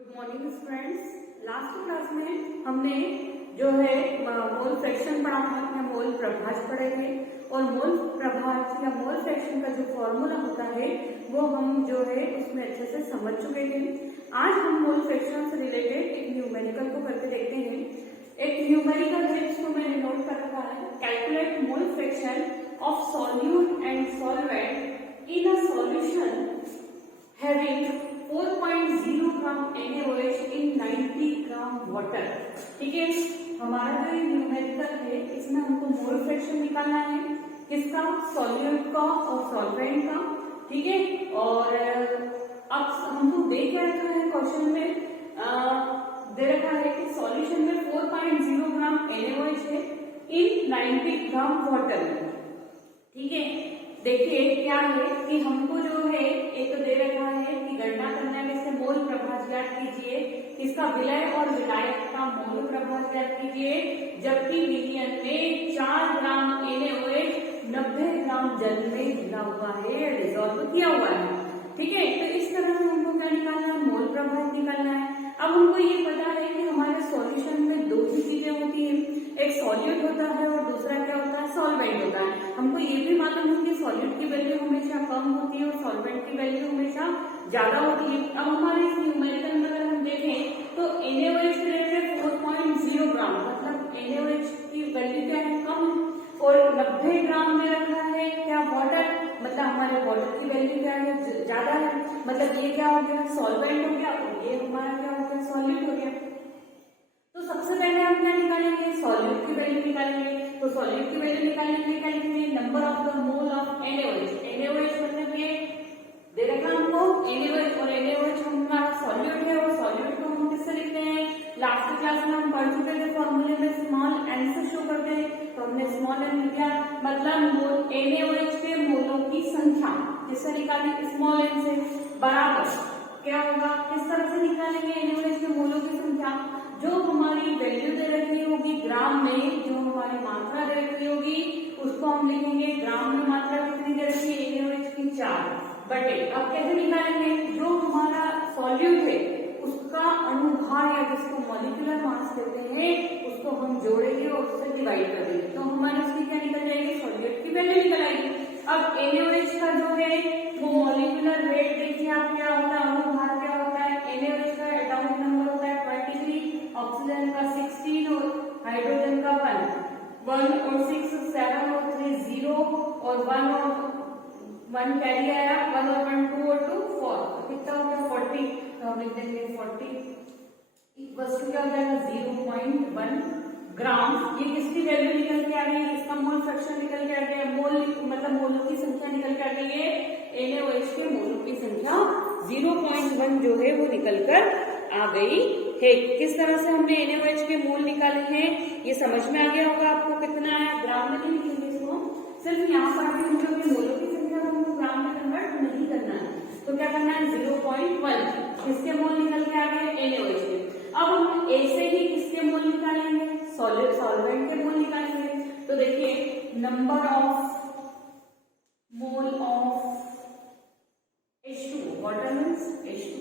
Good morning friends. Last class में हमने जो है मोल फ्रैक्शन पढ़ा था, या मोल प्रभाज पढ़े थे। और मोल प्रभाज या मोल फ्रैक्शन का जो फॉर्मूला होता है वो हम जो है उसमें अच्छे से समझ चुके थे। आज हम मोल फ्रैक्शन से रिलेटेड एक न्यूमेरिकल को करके देखते हैं। एक न्यूमेरिकल है जिसको मैंने नोट कर रखा है, calculate mole fraction of solute and solvent in a solution having 4.0 gram NaOH in 90 gram water. ठीक है, हमारा जो ये न्यूमेरिकल है इसमें हमको मोल फ्रैक्शन निकालना है, किसका? सॉल्यूट का और सॉल्वेंट का। ठीक है, और अब हमको दे क्या रखा है क्वेश्चन में, दे रखा है कि सॉल्यूशन में 4.0 ग्राम NaOH है इन 90 ग्राम वाटर। ठीक है, देखिए क्या है कि हमको जो है एक तो दे रखा है कि गणना करना है, इससे मोल प्रभाज ज्ञात कीजिए, इसका विलय और विलायक का मोल प्रभाज ज्ञात कीजिए, जबकि विलयन में 4 ग्राम NaOH 90 ग्राम जल में घुला हुआ है, डिसॉल्व किया हुआ है। ठीक है, तो इस तरह से हमको क्या निकालना है? मोल प्रभाज निकालना है। अब हमको ये पता है कि हमारे सॉल्यूशन में दो ही चीजें होती है, एक सॉल्यूट होता है और दूसरा क्या होता है? सॉल्वेंट होता है। हमको ये भी मालूम है कि सॉल्यूट की वैल्यू हमेशा कम होती है और सॉल्वेंट की वैल्यू हमेशा ज्यादा होती है। अब हमारे इस न्यूमेरिकल में अगर हम देखें तो NaOH रिलेटेड 4.0 ग्राम, मतलब NaOH की वैल्यू क्या है? कम, और 90 ग्राम में रखा है क्या? वाटर, मतलब हमारे वाटर की वैल्यू क्या है? ज्यादा है, मतलब ये क्या हो गया? सॉल्वेंट हो गया, और ये हमारा क्या हो गया? सॉल्यूट हो गया। तो सबसे पहले हम क्या निकालेंगे? सॉल्यूट की वैल्यू निकालेंगे। तो सॉल्यूट की वैल्यू निकालने के लिए क्या लिखेंगे? Number of the mole of NaOH। NaOH मतलब ये दे रखा हमको NaOH, और NaOH हमारा सॉल्यूट है, और सॉल्यूट को हम किससे लिखते हैं? लास्ट क्लास में हम पढ़ चुके थे, फॉर्मूले में स्मॉल एन से शो करते हैं, तो हमने स्मॉल एन लिखा, मतलब NaOH के मोलों की संख्या किससे निकालें? स्मॉल एन से, बराबर क्या होगा? किस तरह से निकालेंगे NaOH के मोलों की संख्या? जो हमारी वैल्यू दे रखी होगी ग्राम में, जो हमारी मात्रा दे रखी होगी उसको हम लिखेंगे ग्राम में। मात्रा कितनी दे रखी है? NaOH की 4 बटे। अब कैसे निकालेंगे? जो हमारा सॉल्यूट है उसका अणुभार या जिसको मॉलिक्यूलर मास कहते हैं उसको हम जोड़ेंगे और उससे डिवाइड कर देंगे, तो हमारे उसकी क्या निकल जाएगी? सॉल्यूट की वैल्यू निकल आएगी। अब NaOH का जो है वो मॉलिक्यूलर वेट देखिए आप क्या होता है, अणुभार क्या होता है? NaOH का एटॉमिक नंबर होता है 23, ऑक्सीजन का 16 और हाइड्रोजन का 1 और 6 7 और 3 0 और 1 और 1 कैरी आया, 1 और 1 2 और 2 4, तो कितना हो गया? 40। तो हम लिख देंगे 40 इक्वल्स टू क्या हो जाएगा? 0.1 ग्राम। ये किसकी वैल्यू निकल के आ गई? इसका मोल फ्रैक्शन निकल के आ गया, मोल मतलब मोलों की संख्या निकल के आ गई है। NaOH के मोलों की संख्या 0.1 जो है वो निकल कर आ गई है। किस तरह से हमने NaOH के मोल निकाले हैं ये समझ में आ गया होगा आपको। कितना आया? ग्राम में नहीं लिखेंगे इसको, सिर्फ यहाँ पर भी जो भी मोलों की संख्या हमको ग्राम में कन्वर्ट नहीं करना है, तो क्या करना है? 0.1 किसके मोल निकल के आ गए? NaOH के। अब हम ऐसे ही किसके मोल निकालेंगे? सॉल्वेंट के मोल निकालेंगे। तो देखिए number of mole of H2, water means H2,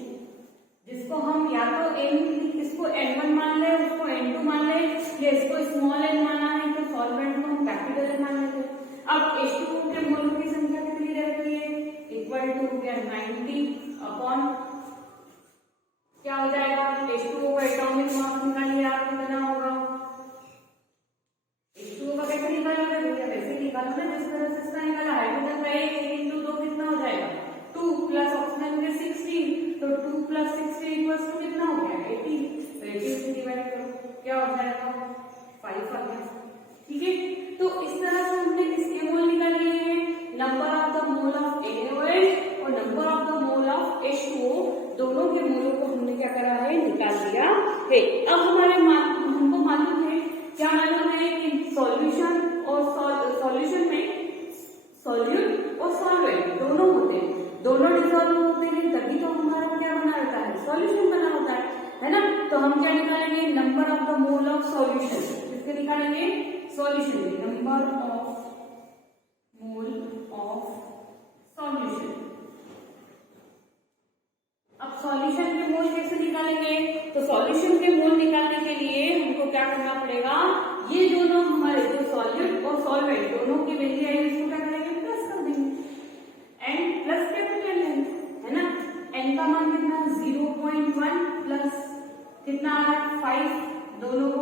जिसको हम या तो इसको N1 मान ले, उसको N2 मान ले, या इसको स्मॉल n माना है तो सॉल्वेंट को हम कैपिटल N मान लेते। अब H2 के मोलों की संख्या कितनी रहती है? इक्वल टू हो गया 90 अपॉन क्या हो जाएगा? H2O का एटॉमिक मास निकालिए आप, कितना होगा? H2O का कैसे निकालोगे भैया? वैसे निकालो ना जिस तरह से इसका निकाला। हाइड्रोजन का 1 into 2 कितना हो जाएगा? 2 प्लस ऑक्सीजन के 16, तो 2 प्लस 16 इक्वल्स टू कितना हो गया? 18। तो 18 से डिवाइड करो, क्या हो जाएगा? 5 आ गया। ठीक है, तो इस तरह से हमने किसके मोल निकाल लिए हैं? Number of the mole of NaOH और number of the mole of H2O, दोनों के मोलों को हमने क्या करा है? निकाल दिया है। अब हमको मालूम है, क्या मालूम है कि सॉल्यूशन और सॉल्यूशन में सॉल्यूट और सॉल्वेंट दोनों होते हैं, दोनों डिसॉल्व होते हैं, तभी तो हमारा क्या बना रहता है? सॉल्यूशन बना होता है ना। तो हम क्या निकालेंगे? Number of the mole of solution. किसके निकालेंगे? सॉल्यूशन में number of mole of solution. अब सॉल्यूशन के मोल कैसे निकालेंगे? तो सॉल्यूशन के मोल निकालने के लिए हमको क्या करना पड़ेगा, ये दोनों हमारे जो सॉल्यूट और सॉल्वेंट दोनों की वैल्यू है इसको क्या करेंगे, प्लस कर देंगे, एन प्लस कैपिटल एन, है ना। एन का मान कितना 0.1 प्लस कितना आ रहा है 5, दोनों को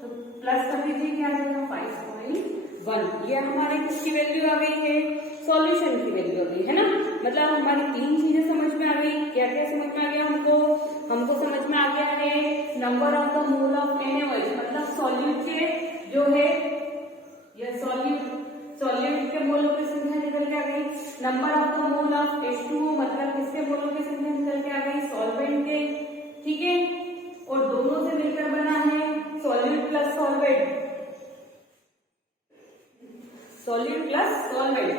तो प्लस कर दीजिए, क्या आ जाएगा 5.1। ये हमारे किसकी वैल्यू आ गई है, सॉल्यूशन की वैल्यू आ गई है ना। मतलब हमारी तीन चीजें समझ में आ गई। क्या क्या समझ में आ गया हमको समझ में आ गया है number of the mole of NaOH, मतलब सॉल्यूट के जो है ये सॉल्यूट के मोलों की संख्या निकल के आ गई। Number of the mole of H2O, मतलब किसके मोलों की संख्या निकल के आ गई, सॉल्वेंट के, ठीक है। और दोनों से मिलकर बना है solute plus solvent, solute plus solvent,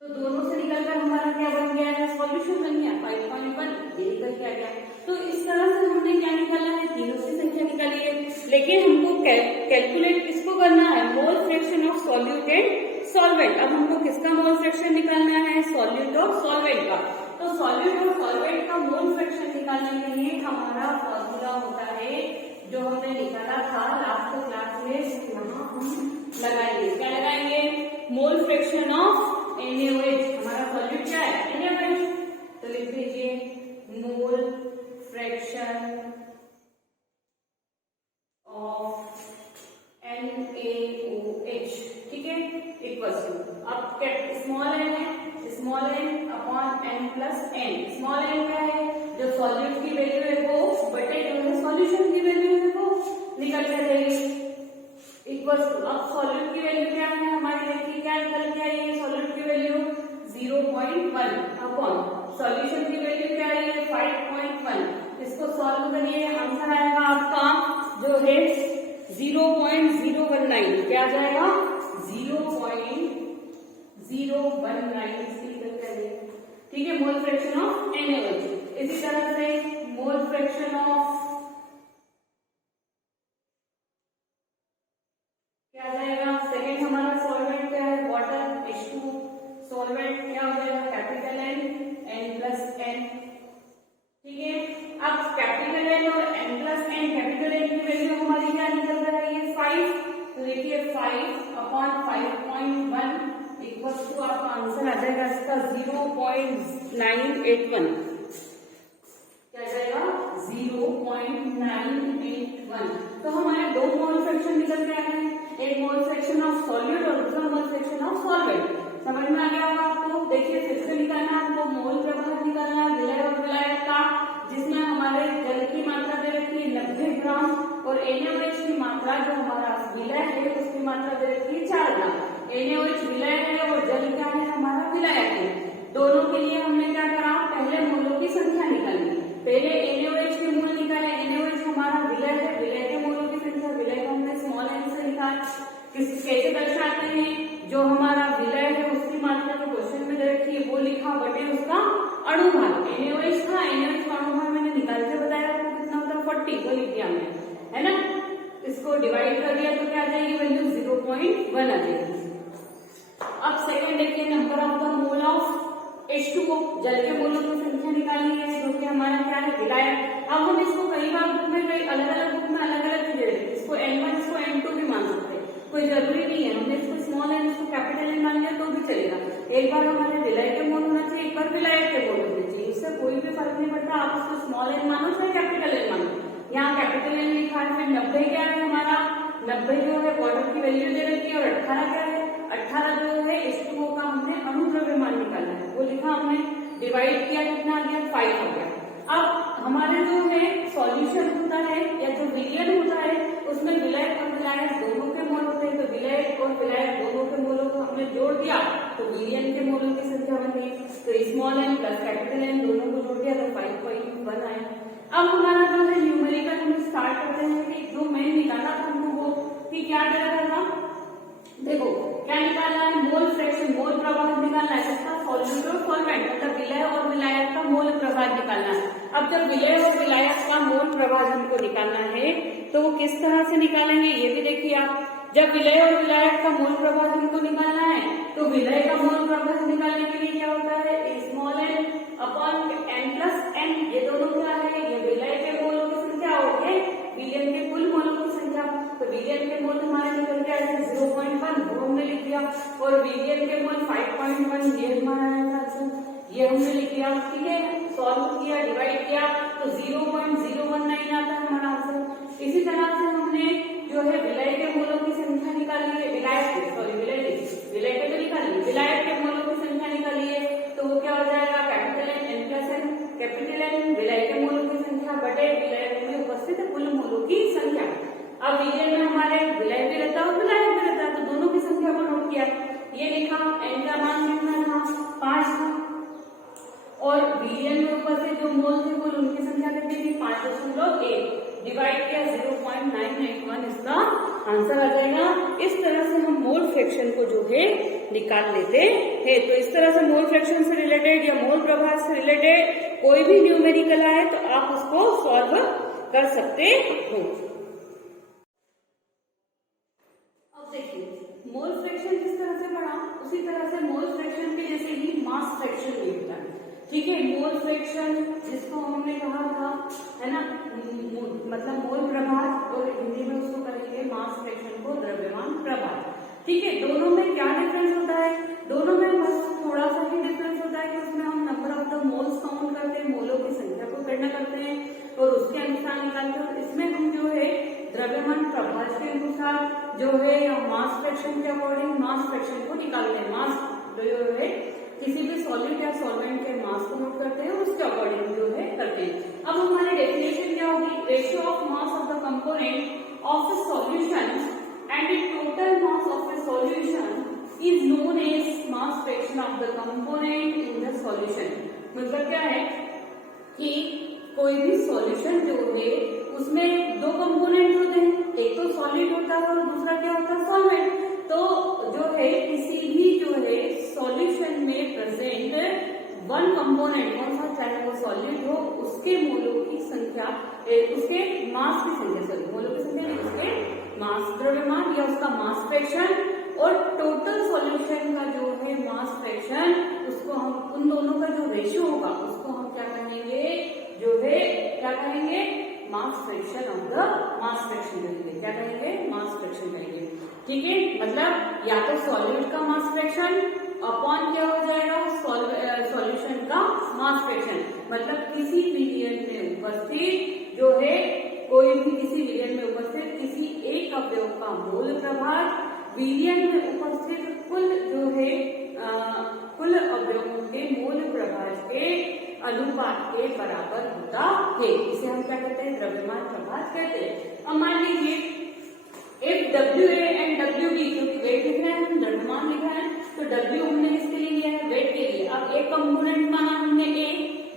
तो दोनों से निकलकर हमारा क्या बन गया है, सॉल्यूशन बन गया 5.1, ये निकल के आ गया। तो इस तरह से हमने क्या निकाला है, तीनों की संख्या निकाली है। लेकिन हमको कैलकुलेट किसको करना है, mole fraction of solute and solvent. अब हमको किसका मोल फ्रैक्शन निकालना है, सॉल्यूट और सॉल्वेंट का। तो सॉल्यूट और सॉल्वेंट का मोल फ्रैक्शन निकालने के लिए हमारा फॉर्मूला होता है जो हमने निकाला था लास्ट क्लास में, यहाँ हम लगाएंगे, क्या लगाएंगे, मोल फ्रैक्शन ऑफ NaOH। हमारा सॉल्यूट क्या है, NaOH, तो लिख दीजिए मोल फ्रैक्शन ऑफ NaOH, ठीक है, इक्वल टू, अब स्मॉल एन है, small N upon N plus N. Small N क्या है, जो सॉल्यूट की वैल्यू है वो बटे जो है सॉल्यूशन की वैल्यू है वो निकल के आएगी, इक्वल टू, अब सॉल्यूट की वैल्यू क्या है हमारी, देखिए क्या निकल के आई है, सॉल्यूट की वैल्यू 0.1 अपॉन सॉल्यूशन की वैल्यू क्या आई है 5.1। इसको सॉल्व करिए, आंसर आएगा आपका जो है 0.019, क्या आ जाएगा 0.019 निकल के आएगा, ठीक है, मोल फ्रैक्शन ऑफ NaOH। इसी तरह से मोल फ्रैक्शन ऑफ क्या जाएगा, सेकेंड हमारा सॉल्वेंट क्या है, वाटर H2, सॉल्वेंट क्या हो जाएगा, कैपिटल N प्लस N, ठीक है। अब कैपिटल N और N plus N, capital N की वैल्यू हमारी क्या निकल कर आई है 5, तो देखिए 5 अपॉन 5.1 इक्वल टू आपका आंसर आ जाएगा इसका 0.981, क्या जाएगा 0.981। तो हमारे दो मोल फ्रैक्शन निकल के आ गए, एक मोल फ्रैक्शन ऑफ सॉल्यूट और दूसरा मोल फ्रैक्शन ऑफ सॉल्वेंट। समझ में आ गया होगा आपको। देखिए फिर से निकालना है आपको, मोल प्रभाव निकालना है विलय और विलायक का, जिसमें हमारे जल की मात्रा दे रखी है 90 ग्राम और NaOH की मात्रा जो हमारा विलय है उसकी मात्रा दे रखी है 4 ग्राम। NaOH विलय है और जल क्या है हमारा विलायक है। दोनों के लिए हमने क्या करा, पहले मोलों की संख्या निकाली, पहले NaOH के मोल निकाले, NaOH हमारा विलय है, विलय के मोलों की संख्या, विलय को हमने स्मॉल एन से निकाला। कैसे दर्शाते हैं, जो हमारा विलय है उसकी मात्रा जो क्वेश्चन में दे रखी है वो लिखा बटे उसका अणुभार, NaOH था, NaOH का अणुभार मैंने निकाल के बताया आपको कितना होता है 40, वो लिख दिया हमने, है ना। इसको डिवाइड कर दिया तो क्या आ जाएगी वैल्यू 0.1 आ जाएगी। अब सेकेंड देखिए number of the mole of H2O, जल के मोलों की संख्या निकालनी है जो कि हमारा क्या है विलायक। अब हम इसको कई बार बुक में कई अलग अलग बुक में अलग अलग चीजें, इसको N1 इसको N2 भी मान सकते हैं, कोई जरूरी नहीं है। हमने इसको स्मॉल एन इसको कैपिटल एन मान लिया तो भी चलेगा। एक बार हमारे विलय के मोल होना चाहिए, एक बार विलायक के मोल होने चाहिए, इससे कोई भी फर्क नहीं पड़ता, आप इसको स्मॉल एन मानो चाहे कैपिटल एन मानो। यहाँ कैपिटल एन लिखा है, फिर 90 क्या है हमारा, 90 जो है वाटर की वैल्यू दे रखी है और 18 क्या है, 18 जो है H2O का हमने अणुद्रव्यमान निकालना है, वो लिखा हमने, डिवाइड किया कितना आ गया 5 हो गया। अब हमारे जो है सॉल्यूशन होता है या जो विलयन होता है उसमें विलयक और विलायक दोनों के मोल होते हैं, तो विलयक और विलायक दोनों के मोलों को हमने जोड़ दिया तो विलयन के मोलों की संख्या बन गई। तो small N plus capital N दोनों को जोड़ दिया तो 5.1 आए। अब हमारा जो है न्यूमेरिकल हम स्टार्ट करते हैं कि जो मैं निकाला था हमको वो कि क्या दे रखा था, देखो क्या निकालना है, मोल फ्रैक्शन, मोल प्रभाव निकालना है, इसका सॉल्यूट और सॉल्वेंट मतलब विलय और विलायक का मोल प्रभाव निकालना है। अब जब विलय और विलायक का मोल प्रभाव हमको निकालना है तो वो किस तरह से निकालेंगे ये भी देखिए आप। जब विलय और विलायक का मोल प्रभाव हमको निकालना है तो विलय का मोल प्रभाव निकालने के लिए क्या होता है, small N upon N plus N, ये और वीलियन के मोल 5.1 ये हमारा आंसर, ये हमने लिख दिया। ठीक है, सॉल्व किया, डिवाइड किया तो 0.019 आता है हमारा आंसर। इसी तरह से हमने जो है विलय के मोलों की संख्या निकाली है, विलायक के तो निकाली, विलायक के मोलों की संख्या निकाली है, तो वो क्या हो जाएगा, capital N plus N, capital N विलय के मोलों की संख्या बटे विलयक में उपस्थित कुल मोलों की संख्या। अब विलयन में हमारे विलय भी रहता है और विलायक भी रहता है, तो दोनों की संख्या को नोट किया, ये लिखा, N का मान कितना था, 5 था, और विलयन में उपस्थित जो मोल थे कुल उनकी संख्या कितनी थी, 5.1, डिवाइड किया 0.991, इसका आंसर आ जाएगा। इस तरह से हम मोल फ्रैक्शन को जो है निकाल लेते हैं। तो इस तरह से मोल फ्रैक्शन से रिलेटेड या मोल प्रभाव से रिलेटेड कोई भी न्यूमेरिकल आए तो आप उसको सॉल्व कर सकते हो। अब देखिए मोल फ्रैक्शन जिस तरह से पढ़ा उसी तरह से मोल फ्रैक्शन के जैसे ही मास फ्रैक्शन भी होता है। ठीक है, मोल फ्रैक्शन जिसको हमने कहा था, है ना, मतलब मोल प्रभाव, और हिंदी में उसको कहेंगे मास फ्रैक्शन को द्रव्यमान प्रभाव। ठीक है, दोनों में क्या डिफरेंस होता है, दोनों में बस थोड़ा सा ही डिफरेंस होता है कि उसमें हम number of the moles count करते हैं, मोलों की संख्या को गणना करते हैं और उसके अनुसार निकालते हैं। इसमें हम जो है द्रव्यमान प्रभाव के अनुसार जो है मास फ्रैक्शन के अकॉर्डिंग मास फ्रैक्शन को निकालते हैं। मास जो है किसी भी सॉलिड या सॉल्वेंट के मास को नोट करते हैं, उसके अकॉर्डिंग जो है करते हैं। अब हमारी डेफिनेशन क्या होगी, ratio of mass of the component of a solution and the total mass of a solution is known as mass fraction of the component in the solution. मतलब क्या है कि कोई भी सॉल्यूशन जो है उसमें दो कंपोनेंट होते हैं, एक तो सॉलिड होता है और दूसरा क्या होता है, सॉल्वेंट। तो जो है किसी भी जो है सॉल्यूशन में प्रेजेंट वन कंपोनेंट, कौन सा, चाहे वो सॉलिड हो, उसके मोलों की संख्या, उसके मास की संख्या, सॉरी मोलों की संख्या नहीं, उसके मास द्रव्यमान या उसका मास फ्रैक्शन और टोटल सॉल्यूशन का जो है मास फ्रैक्शन, उसको हम उन दोनों का जो रेशियो होगा उसको हम क्या कहेंगे, जो है क्या कहेंगे, mass fraction of the mass fraction कहेंगे। क्या कहेंगे, मास फ्रैक्शन कहेंगे। ठीक है, मतलब या तो सॉलिड का मास फ्रैक्शन अपॉन क्या हो जाएगा, सॉल्यूशन का मास फ्रैक्शन। मतलब किसी विलयन में उपस्थित जो है, कोई भी किसी विलयन में उपस्थित किसी एक अवयव का मोल प्रभाव विलयन में उपस्थित कुल जो है कुल अवयवों के मोल प्रभाव के अनुपात के बराबर होता है। इसे हम क्या कहते हैं, द्रव्यमान प्रभाव कहते हैं। अब मान लीजिए इफ WA एंड WB, क्योंकि वेट लिख रहे हैं हम, द्रव्यमान लिखा है, तो W हमने किसके लिए लिया है, वेट के लिए। अब एक कंपोनेंट माना हमने A,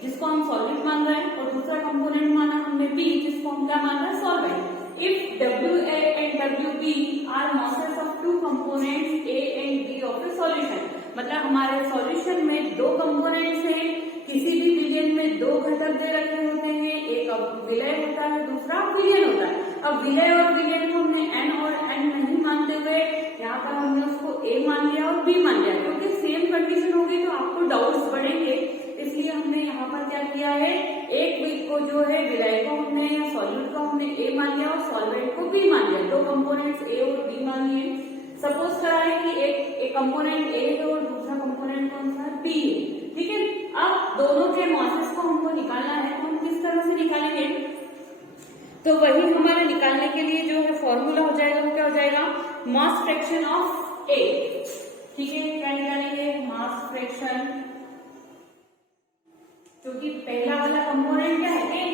जिसको हम सॉलिड मान रहे हैं, और दूसरा कंपोनेंट माना हमने B, जिसको हम क्या मान रहे हैं, solvent. If WA and WB are masses of two components A and B of a solution, मतलब हमारे सॉल्यूशन में दो कंपोनेंट्स हैं, किसी भी विलयन में दो घटक दे रखे होते हैं, एक विलय होता है, दूसरा विलयन होता है। अब विलय और विलयन को हमने N और N नहीं मानते हुए यहाँ पर हमने उसको A मान लिया और B मान लिया, क्योंकि सेम कंडीशन होगी तो आपको डाउट्स बढ़ेंगे, इसलिए हमने यहाँ पर क्या किया है, एक को जो है विलय को हमने या सॉल्यूट को हमने A मान लिया और सॉल्वेंट को B मान लिया, दो कंपोनेंट्स A और B मान लिए। सपोज करा है कि एक कंपोनेंट A है और दूसरा कंपोनेंट कौन सा है, B है। ठीक है, अब दोनों के मासेस को हमको निकालना है, तो हम किस तरह से निकालेंगे, तो वही हमारे निकालने के लिए जो है फॉर्मूला हो जाएगा, वो क्या हो जाएगा, मास फ्रैक्शन ऑफ A। ठीक है, क्या निकालेंगे, मास फ्रैक्शन, क्योंकि पहला वाला कंपोनेंट क्या है,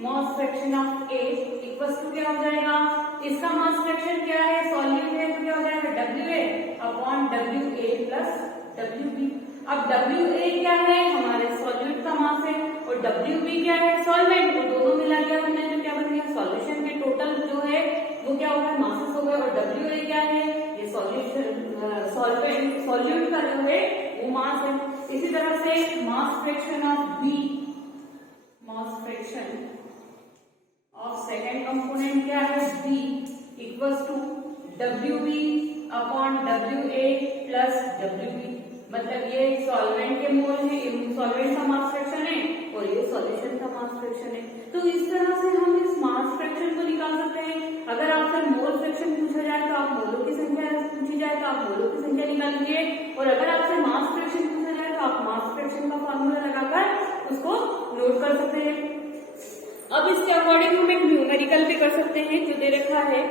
mass fraction of A equals to क्या हो जाएगा, इसका मास फ्रैक्शन क्या है, सॉल्यूट है, तो क्या हो जाएगा, WA upon WA plus WB। अब WA क्या है, हमारे सॉल्यूट का मास है, और WB क्या है, सॉल्वेंट, तो दोनों मिला दिया हमने, तो क्या बन गया, सॉल्यूशन के टोटल जो है वो क्या होगा, मासेस हो गए, और WA क्या है, ये सॉल्यूशन सॉल्वेंट सॉल्यूट का जो है वो मास है। इसी तरह से mass fraction of B, mass fraction of second component क्या है, B equals to WB upon WA plus WB। मतलब ये सॉल्वेंट के मोल है, सॉल्वेंट का मास फ्रैक्शन है और ये सॉल्यूशन का मास फ्रैक्शन है। तो इस तरह से हम इस मास फ्रैक्शन को निकाल सकते हैं। अगर आपसे जब मोल फ्रैक्शन पूछा जाए तो आप मोलों की संख्या पूछी जाए तो आप मोलों की संख्या निकालेंगे, और अगर आपसे मास फ्रैक्शन पूछा जाए तो आप मास फ्रैक्शन का फॉर्मूला लगाकर उसको नोट कर सकते हैं। अब इसके अकॉर्डिंग हम एक न्यूमेरिकल भी कर सकते हैं जो दे रखा है।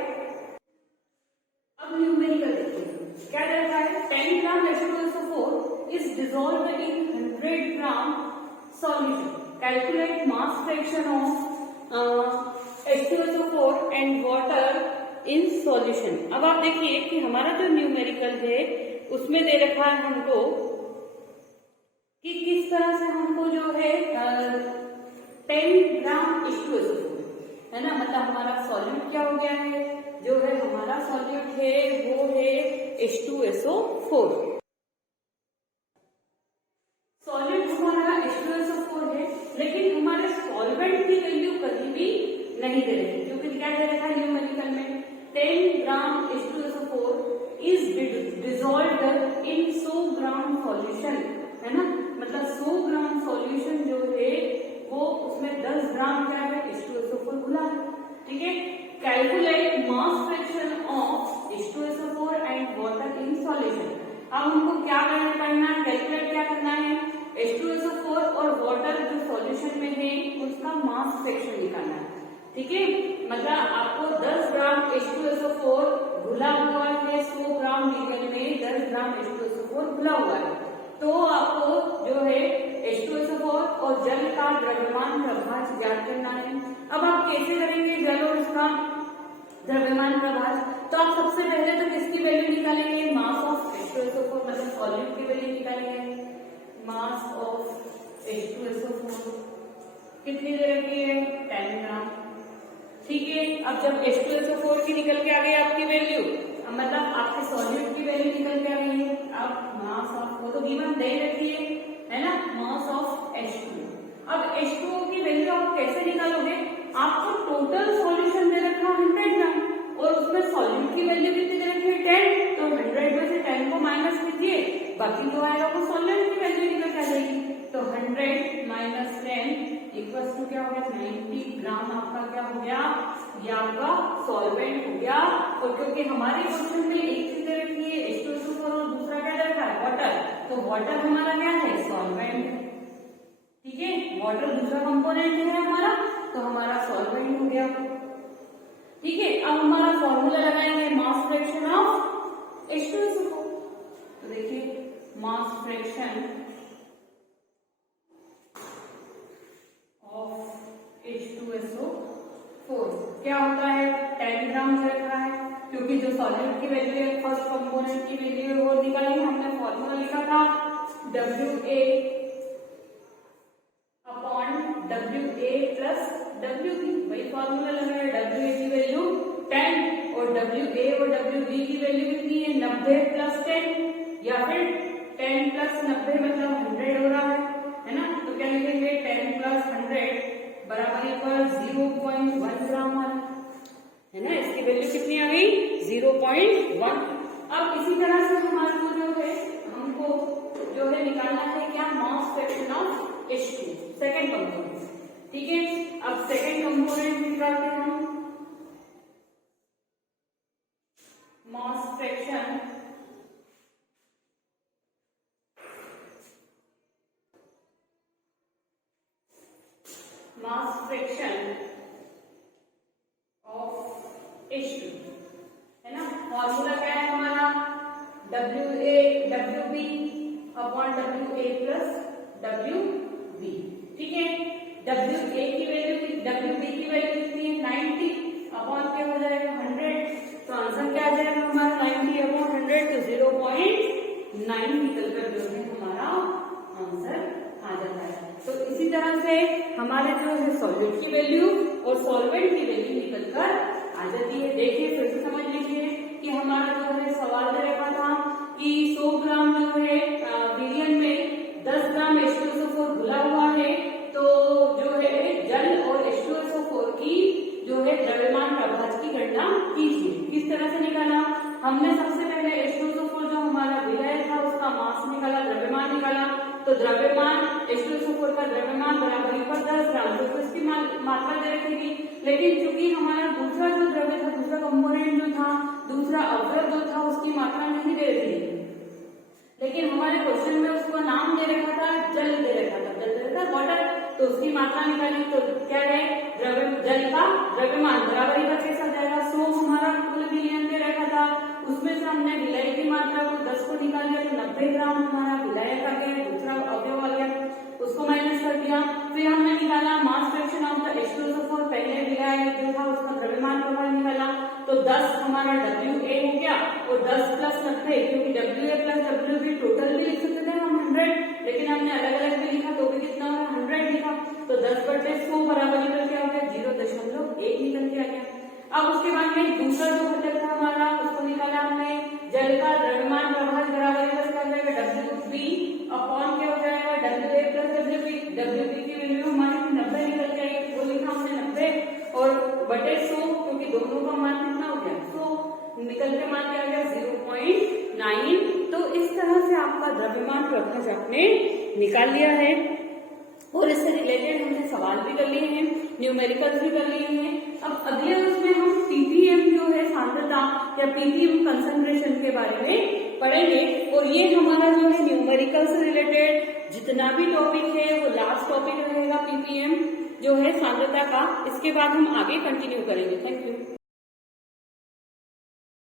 अब न्यूमेरिकल देखिए क्या दे रखा है, 10 ग्राम H2SO4 is dissolved in 100 gram solution. Calculate mass fraction of H2SO4 and water in solution. अब आप देखिए कि हमारा जो न्यूमेरिकल है उसमें दे रखा है हमको कि किस तरह से हमको जो है 10 ग्राम H2SO4 है ना, मतलब हमारा सॉल्यूट क्या हो गया है, जो है हमारा सॉल्यूट है वो है H2SO4। सॉल्यूट हमारा H2SO4 है, लेकिन हमारे सॉल्वेंट की वैल्यू कहीं भी नहीं दे रही, क्योंकि क्या दे रखा है न्यूमेरिकल में 10 ग्राम H2SO4 is dissolved in 100 gram solution, है ना, मतलब 100 ग्राम सॉल्यूशन जो है वो उसमें 10 ग्राम क्या है H2SO4 घुला है, ठीक है। Calculate mass fraction of H2SO4 and water in solution. अब हमको क्या करना है, कैलकुलेट क्या करना है, H2SO4 और वाटर जो सॉल्यूशन में है उसका मास फ्रैक्शन निकालना है, ठीक है। मतलब आपको 10 ग्राम H2SO4 घुला हुआ है, 100 ग्राम लीटर में 10 ग्राम H2SO4 घुला हुआ है, तो आपको जो है H2SO4 और जल का द्रव्यमान प्रभाज ज्ञात करना है। अब आप कैसे करेंगे जल और उसका द्रव्यमान प्रभाज, तो आप सबसे पहले तो किसकी वैल्यू निकालेंगे, मास ऑफ H2SO4 मतलब सॉल्यूट की वैल्यू निकालेंगे। मास ऑफ H2SO4 कितनी दे रखी है 10 ग्राम, ठीक है। अब जब H2SO4 की निकल के आ गई आपकी वैल्यू, मतलब आपके सॉल्यूट की वैल्यू निकल के आ गई है, अब मास ऑफ वो तो गिवन दे रखी है ना, मास ऑफ H2। अब H2O की वैल्यू आप कैसे निकालोगे, आपको टोटल सॉल्यूशन दे रखा 100 ग्राम और उसमें सॉल्यूट की वैल्यू कितनी दे रखी है 10, तो 100 में से 10 को माइनस कीजिए, बाकी तो आएगा वो सॉल्यूट की वैल्यू निकल के आ जाएगी, तो 100 माइनस 10 इक्वल्स टू क्या हो गया 90 ग्राम आपका क्या हो गया, ये आपका सॉल्वेंट हो गया। और क्योंकि हमारे क्वेश्चन में एक चीज दे रखी है H2SO4 और दूसरा क्या दे रखा है वाटर, तो वाटर हमारा क्या है सॉल्वेंट, ठीक है, वाटर दूसरा कंपोनेंट है हमारा, तो हमारा सॉल्वेंट हो गया, ठीक है। अब हमारा फॉर्मूला लगाएंगे मास फ्रैक्शन ऑफ H2SO4, तो देखिए मास फ्रैक्शन ऑफ H2SO4 क्या होता है 10 ग्राम दे रखा है, क्योंकि जो सॉल्यूट की वैल्यू है फर्स्ट कंपोनेंट की वैल्यू है वो निकाली, हमने फॉर्मूला लिखा था WA upon WA plus WB, वही फॉर्मूला लगा है, WA की वैल्यू 10 और WA और WB की वैल्यू कितनी है 90 प्लस 10, या फिर 10 प्लस 90 मतलब 100 हो रहा है ना, तो क्या लिखेंगे 10 प्लस 100 बराबर इक्वल 0.1 ग्राम है ना, इसकी वैल्यू कितनी आ गई 0.1। अब इसी तरह से हमारे को जो है हमको जो है निकालना है क्या mass fraction of H2 second component, ठीक है। अब सेकेंड कंपोनेंट निकालते हैं हम, मास फ्रैक्शन ऑफ H2 है ना, फॉर्मूला क्या है हमारा WB upon WA plus WB, ठीक है। WA की वैल्यू WB की वैल्यू कितनी है 90 अपॉन क्या हो जाएगा 100, तो आंसर क्या आ जाएगा हमारा 90 अपॉन 100, तो 0.9 निकल कर जो है हमारा आंसर आ जाता है। तो इसी तरह से हमारे जो है सॉल्यूट की वैल्यू और सॉल्वेंट की वैल्यू निकल कर आ जाती है। देखिए फिर से समझ लीजिए कि हमारा जो है सवाल दे रखा था कि 100 ग्राम जो है विलियन में 10 ग्राम H2SO4 घुला हुआ है, तो जो है जल और H2SO4 की जो है द्रव्यमान प्रभाज की गणना कीजिए। किस तरह से निकाला, हमने सबसे पहले H2SO4 जो हमारा विलय था उसका मास निकाला, द्रव्यमान निकाला, तो द्रव्यमान H2SO4 का द्रव्यमान बराबर पर 10 ग्राम, तो इसकी मात्रा दे रखी थी, लेकिन चूंकि हमारा दूसरा जो द्रव्य था, दूसरा कंपोनेंट जो था, दूसरा अवयव जो था, उसकी मात्रा नहीं दे रही थी, लेकिन हमारे क्वेश्चन में उसको नाम दे रखा था, जल दे रखा था, जल दे रखा वाटर, तो उसकी मात्रा निकाली। तो क्या है, द्रव्य जल का द्रव्यमान बराबरी का कैसा जाएगा, 100 हमारा कुल विलयन दे रखा था, उसमें से हमने विलय की मात्रा को 10 को निकाल दिया, तो 90 ग्राम हमारा विलय का गया, दूसरा अवयव आ गया, उसको माइनस कर दिया। फिर हमने निकाला मास फ्रैक्शन ऑफ द H2SO4, और पहले विलय जो था उसका द्रव्यमान प्रभाव निकाला, तो 10 हमारा WA हो गया, और 10 प्लस 90, क्योंकि WA प्लस WB टोटल भी लिख सकते थे हम 100, लेकिन हमने अलग अलग भी लिखा तो भी कितना हुआ, 100 लिखा, तो 10/100 बराबर निकल के आ गया 0.1 निकल के आ गया। अब उसके बाद में दूसरा जो घटक था हमारा, उसको निकाला हमने, जल का द्रव्यमान प्रभाव बराबर क्या हो जाएगा, WB अपॉन क्या हो जाएगा, WA प्लस WB, WB की वैल्यू हमारी 90 निकल जाएगी, वो लिखा हमने 90 और बटे 100, क्योंकि दोनों का मान कितना हो गया 100, निकल के मान क्या आ गया 0.9। तो इस तरह से आपका द्रव्यमान प्रभाज आपने निकाल लिया है, और इससे रिलेटेड हमने सवाल भी कर लिए हैं, न्यूमेरिकल्स भी कर लिए हैं। अब अगले उसमें हम ppm जो है सांद्रता या ppm कंसंट्रेशन के बारे में पढ़ेंगे, और ये हमारा जो है न्यूमेरिकल से रिलेटेड जितना भी टॉपिक है वो लास्ट टॉपिक रहेगा ppm जो है सांद्रता का। इसके बाद हम आगे कंटिन्यू करेंगे। Thank you.